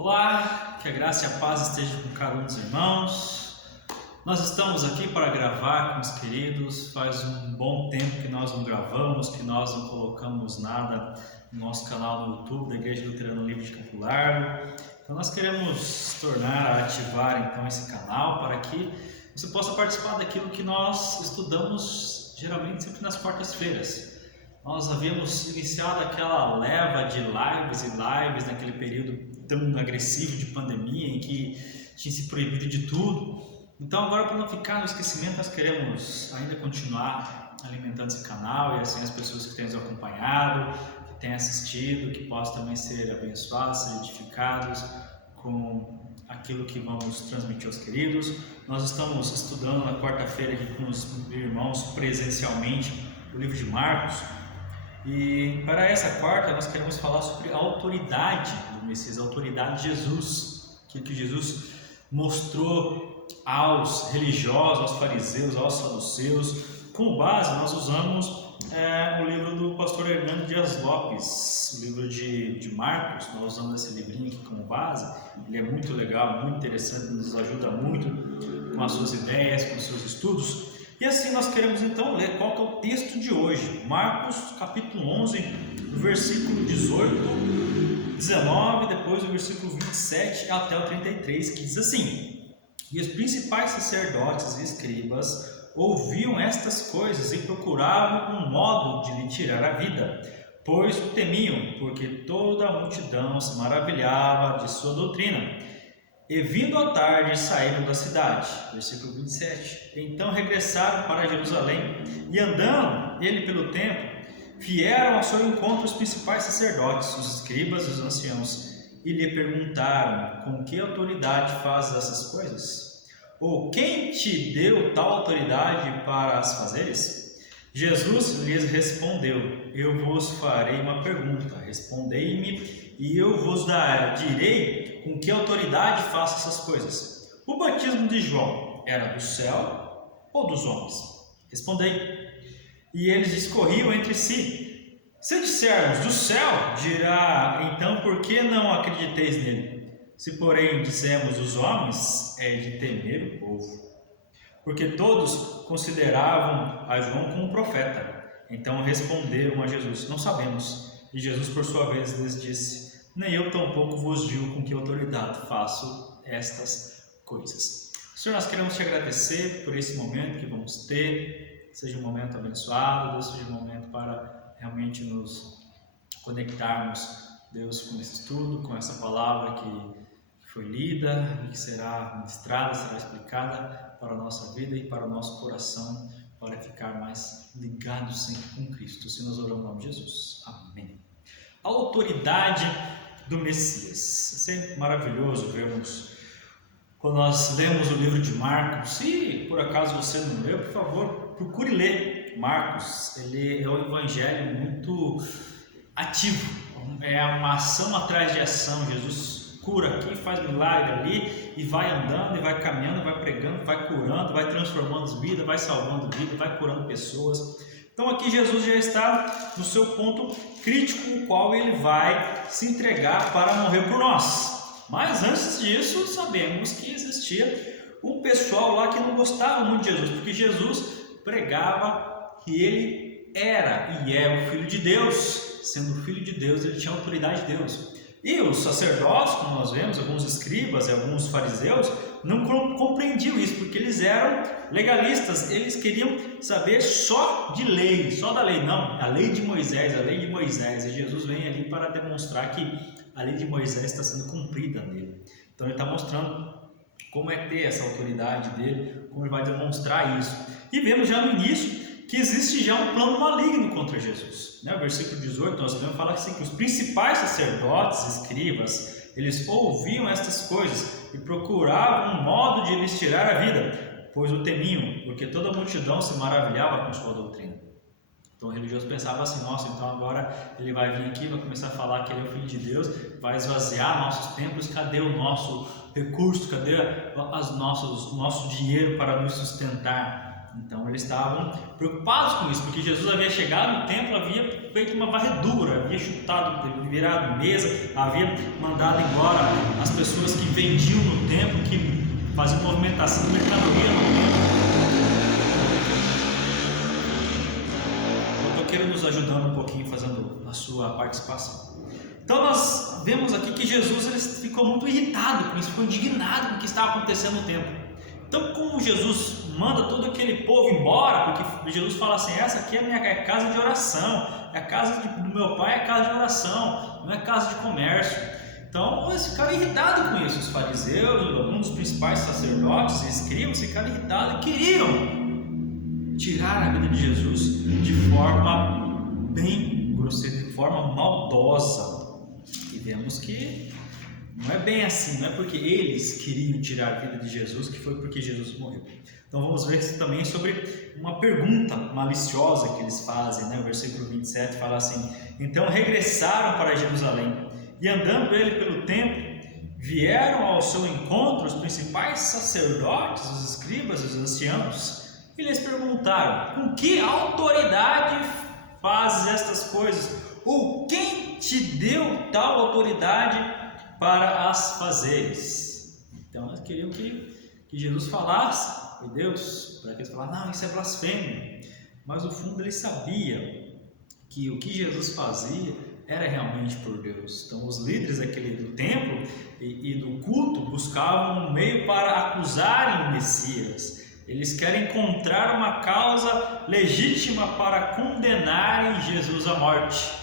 Olá, que a graça e a paz esteja com cada um dos irmãos. Nós estamos aqui para gravar com os queridos. Faz um bom tempo que nós não gravamos, que nós não colocamos nada no nosso canal no YouTube da Igreja Luterana Livre de Campo Largo. Então nós queremos ativar então esse canal para que você possa participar daquilo que nós estudamos geralmente sempre nas quartas-feiras. Nós havíamos iniciado aquela leva de lives naquele período tão agressivo de pandemia em que tinha se proibido de tudo. Então agora, para não ficar no esquecimento, nós queremos ainda continuar alimentando esse canal e assim as pessoas que têm nos acompanhado, que têm assistido, que possam também ser abençoados, ser edificados com aquilo que vamos transmitir aos queridos. Nós estamos estudando na quarta-feira aqui com os irmãos presencialmente o livro de Marcos. E para essa quarta nós queremos falar sobre a autoridade do Messias, a autoridade de Jesus, aquilo que Jesus mostrou aos religiosos, aos fariseus, aos saduceus. Como base nós usamos o livro do pastor Hernando Dias Lopes, o livro de Marcos. Nós usamos esse livrinho aqui como base. Ele é muito legal, muito interessante, nos ajuda muito com as suas ideias, com os seus estudos. E assim nós queremos então ler qual que é o texto de hoje. Marcos capítulo 11, do versículo 18, 19, depois o versículo 27 até o 33, que diz assim: E os principais sacerdotes e escribas ouviam estas coisas e procuravam um modo de lhe tirar a vida, pois o temiam, porque toda a multidão se maravilhava de sua doutrina. E vindo à tarde saíram da cidade, versículo 27, então regressaram para Jerusalém, e andando ele pelo templo, vieram ao seu encontro os principais sacerdotes, os escribas e os anciãos, e lhe perguntaram: com que autoridade fazes essas coisas? Ou quem te deu tal autoridade para as fazeres? Jesus lhes respondeu: eu vos farei uma pergunta, respondei-me, e eu vos direi com que autoridade faço essas coisas. O batismo de João era do céu ou dos homens? Respondei. E eles discorriam entre si: se dissermos do céu, dirá então por que não acrediteis nele? Se porém dissermos dos homens, é de temer o povo, porque todos consideravam a João como profeta. Então responderam a Jesus: não sabemos. E Jesus por sua vez lhes disse: nem eu tampouco vos digo com que autoridade faço estas coisas. Senhor, nós queremos te agradecer por esse momento que vamos ter. Seja um momento abençoado, Deus, seja um momento para realmente nos conectarmos, Deus, com esse estudo, com essa palavra que foi lida e que será ministrada, será explicada para a nossa vida e para o nosso coração, para ficar mais ligado sempre com Cristo. Se nós oramos em nome de Jesus. Amém. A autoridade do Messias. É sempre maravilhoso vermos quando nós lemos o livro de Marcos. Se por acaso você não leu, por favor, procure ler Marcos. Ele é um evangelho muito ativo, é uma ação atrás de ação. Jesus cura aqui, faz milagre ali, e vai andando, e vai caminhando, vai pregando, vai curando, vai transformando vidas, vai salvando vidas, vai curando pessoas. Então aqui Jesus já está no seu ponto crítico, no qual ele vai se entregar para morrer por nós. Mas antes disso, sabemos que existia um pessoal lá que não gostava muito de Jesus, porque Jesus pregava que ele era e é o Filho de Deus. Sendo o Filho de Deus, ele tinha a autoridade de Deus. E os sacerdotes, como nós vemos, alguns escribas e alguns fariseus, não compreendiam isso, porque eles eram legalistas. Eles queriam saber só de lei, só da lei. Não, a lei de Moisés, a lei de Moisés. E Jesus vem ali para demonstrar que a lei de Moisés está sendo cumprida nele. Então ele está mostrando como é ter essa autoridade dele, como ele vai demonstrar isso. E vemos já no início que existe já um plano maligno contra Jesus. O versículo 18, nós vemos falar assim, que os principais sacerdotes, escribas, eles ouviam estas coisas e procuravam um modo de lhes tirar a vida, pois o temiam, porque toda a multidão se maravilhava com sua doutrina. Então o religioso pensava assim: nossa, então agora ele vai vir aqui, vai começar a falar que ele é o Filho de Deus, vai esvaziar nossos templos, cadê o nosso recurso, cadê o nosso dinheiro para nos sustentar? Então eles estavam preocupados com isso, porque Jesus havia chegado no templo, havia feito uma varredura, havia chutado, virado mesa, havia mandado embora as pessoas que vendiam no templo, que faziam movimentação de mercadoria no templo. Eu estou querendo nos ajudando um pouquinho, fazendo a sua participação. Então nós vemos aqui que Jesus ele ficou muito irritado com isso, ficou indignado com o que estava acontecendo no templo. Então, como Jesus manda todo aquele povo embora, porque Jesus fala assim: essa aqui é a minha casa de oração, é a casa do meu pai, é casa de oração, não é casa de comércio. Então, eles ficaram irritados com isso. Os fariseus, alguns dos principais sacerdotes e escribas ficaram irritados e queriam tirar a vida de Jesus de forma bem grosseira, de forma maldosa. E vemos que não é bem assim, não é porque eles queriam tirar a vida de Jesus que foi porque Jesus morreu. Então vamos ver também sobre uma pergunta maliciosa que eles fazem, né? O versículo 27 fala assim: então regressaram para Jerusalém e andando ele pelo templo, vieram ao seu encontro os principais sacerdotes, os escribas, os anciãos, e lhes perguntaram: com que autoridade fazes estas coisas? Ou quem te deu tal autoridade para as fazeres? Então eles queriam que Jesus falasse de Deus, para que eles falassem: não, isso é blasfêmia. Mas no fundo eles sabiam que o que Jesus fazia era realmente por Deus. Então os líderes do templo e do culto buscavam um meio para acusarem o Messias. Eles querem encontrar uma causa legítima para condenarem Jesus à morte.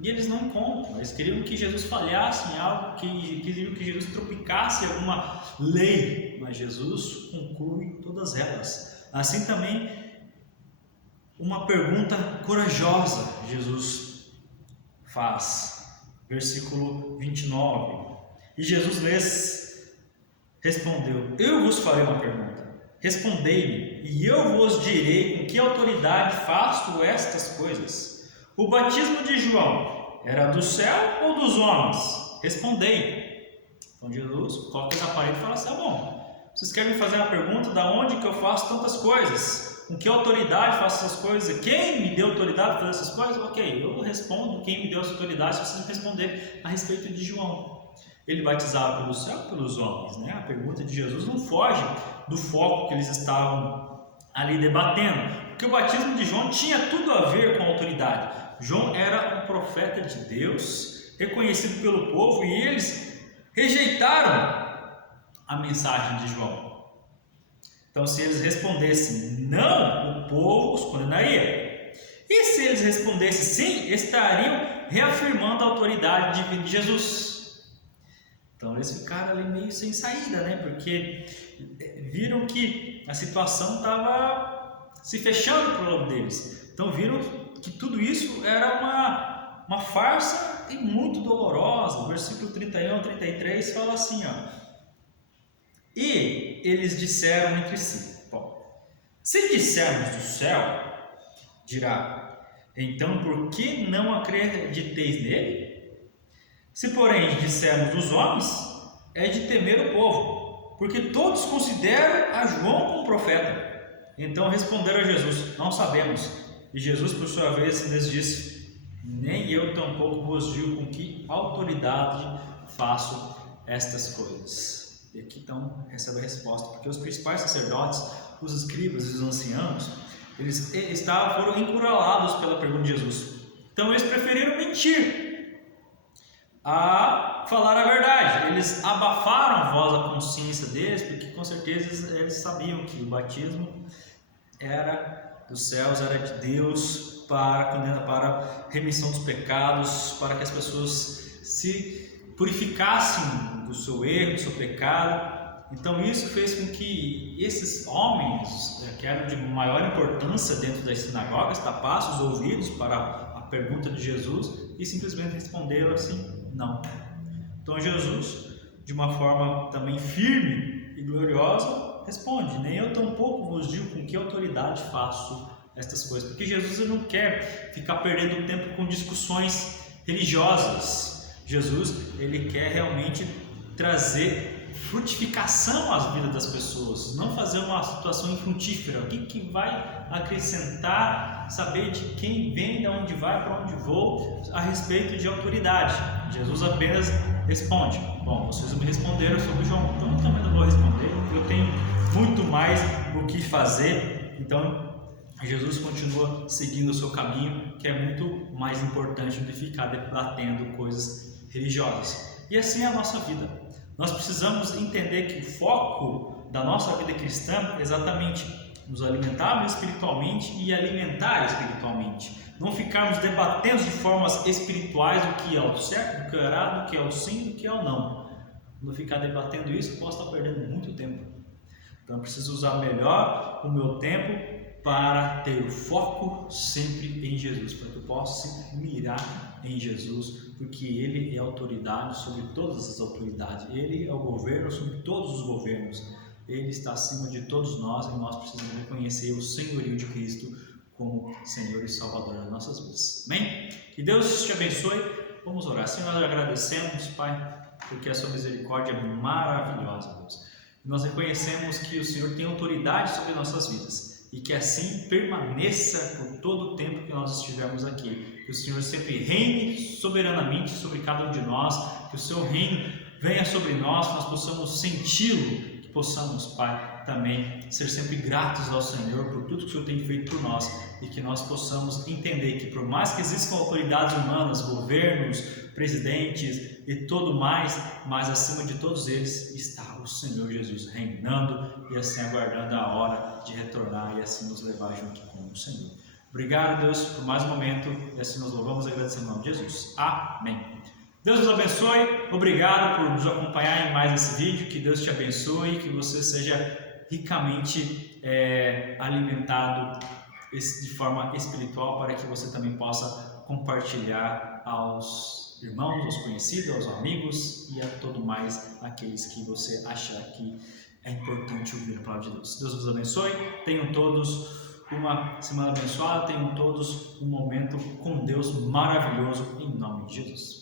E eles não encontram. Eles queriam que Jesus falhasse em algo, queriam que Jesus tropicasse em alguma lei, mas Jesus conclui todas elas. Assim também, uma pergunta corajosa Jesus faz, versículo 29. E Jesus lhes respondeu: eu vos farei uma pergunta, respondei-me, e eu vos direi com que autoridade faço estas coisas. O batismo de João era do céu ou dos homens? Respondei. Então Jesus coloca na parede e fala assim: bom, vocês querem me fazer uma pergunta? Da onde que eu faço tantas coisas? Com que autoridade faço essas coisas? Quem me deu autoridade para fazer essas coisas? Ok, eu respondo quem me deu essa autoridade se vocês me responder a respeito de João. Ele batizava pelo céu ou pelos homens? Né? A pergunta de Jesus não foge do foco que eles estavam ali debatendo, porque o batismo de João tinha tudo a ver com a autoridade. João era um profeta de Deus, reconhecido pelo povo, e eles rejeitaram a mensagem de João. Então, se eles respondessem não, o povo os condenaria. E se eles respondessem sim, estariam reafirmando a autoridade divina de Jesus. Então, eles ficaram ali meio sem saída, né? Porque viram que a situação estava se fechando para o lado deles. Então, viram que tudo isso era uma farsa e muito dolorosa. O versículo 31 a 33 fala assim, ó: e eles disseram entre si: bom, se dissermos do céu, dirá, então por que não acrediteis nele? Se porém dissermos dos homens, é de temer o povo, porque todos consideram a João como profeta. Então responderam a Jesus: não sabemos. E Jesus, por sua vez, lhes disse: nem eu tampouco vos digo com que autoridade faço estas coisas. E aqui então recebe a resposta, porque os principais sacerdotes, os escribas e os anciãos, eles foram encurralados pela pergunta de Jesus. Então eles preferiram mentir a falar a verdade. Eles abafaram a voz da consciência deles, porque com certeza eles sabiam que o batismo era dos céus, era de Deus para remissão dos pecados, para que as pessoas se purificassem do seu erro, do seu pecado. Então isso fez com que esses homens, que eram de maior importância dentro das sinagogas, tapassem os ouvidos para a pergunta de Jesus e simplesmente responderam assim: não. Então Jesus, de uma forma também firme e gloriosa, responde: nem eu tampouco vos digo com que autoridade faço estas coisas. Porque Jesus ele não quer ficar perdendo tempo com discussões religiosas. Jesus ele quer realmente trazer frutificação às vidas das pessoas, não fazer uma situação infrutífera. O que vai acrescentar saber de quem vem, de onde vai, para onde vou, a respeito de autoridade? Jesus apenas responde: bom, vocês me responderam sobre João, então eu também não vou responder, eu tenho muito mais o que fazer. Então Jesus continua seguindo o seu caminho, que é muito mais importante do que ficar debatendo coisas religiosas. E assim é a nossa vida. Nós precisamos entender que o foco da nossa vida cristã é exatamente nos alimentarmos espiritualmente e alimentar espiritualmente. Não ficarmos debatendo de formas espirituais o que é o certo, o que é o errado, o que é o sim, o que é o não. Quando ficar debatendo isso, eu posso estar perdendo muito tempo. Então eu preciso usar melhor o meu tempo para ter o foco sempre em Jesus, para que eu possa sempre mirar em Jesus, porque Ele é autoridade sobre todas as autoridades, Ele é o governo sobre todos os governos, Ele está acima de todos nós e nós precisamos reconhecer o senhorio de Cristo como Senhor e Salvador das nossas vidas. Amém? Que Deus te abençoe. Vamos orar. Senhor, nós agradecemos, Pai, porque a sua misericórdia é maravilhosa, Deus. Nós reconhecemos que o Senhor tem autoridade sobre nossas vidas e que assim permaneça por todo o tempo que nós estivermos aqui. Que o Senhor sempre reine soberanamente sobre cada um de nós, que o seu reino venha sobre nós, que nós possamos senti-lo, que possamos, Pai, também ser sempre gratos ao Senhor por tudo que o Senhor tem feito por nós e que nós possamos entender que por mais que existam autoridades humanas, governos, presidentes e tudo mais, mas acima de todos eles está o Senhor Jesus reinando e assim aguardando a hora de retornar e assim nos levar junto com o Senhor. Obrigado, Deus, por mais um momento e assim nós louvamos e agradecemos em nome de Jesus. Amém. Deus nos abençoe, obrigado por nos acompanhar em mais esse vídeo, que Deus te abençoe, que você seja ricamente alimentado de forma espiritual, para que você também possa compartilhar aos irmãos, aos conhecidos, aos amigos e a todo mais aqueles que você achar que é importante ouvir a palavra de Deus. Deus nos abençoe, tenham todos uma semana abençoada, tenham todos um momento com Deus maravilhoso, em nome de Jesus.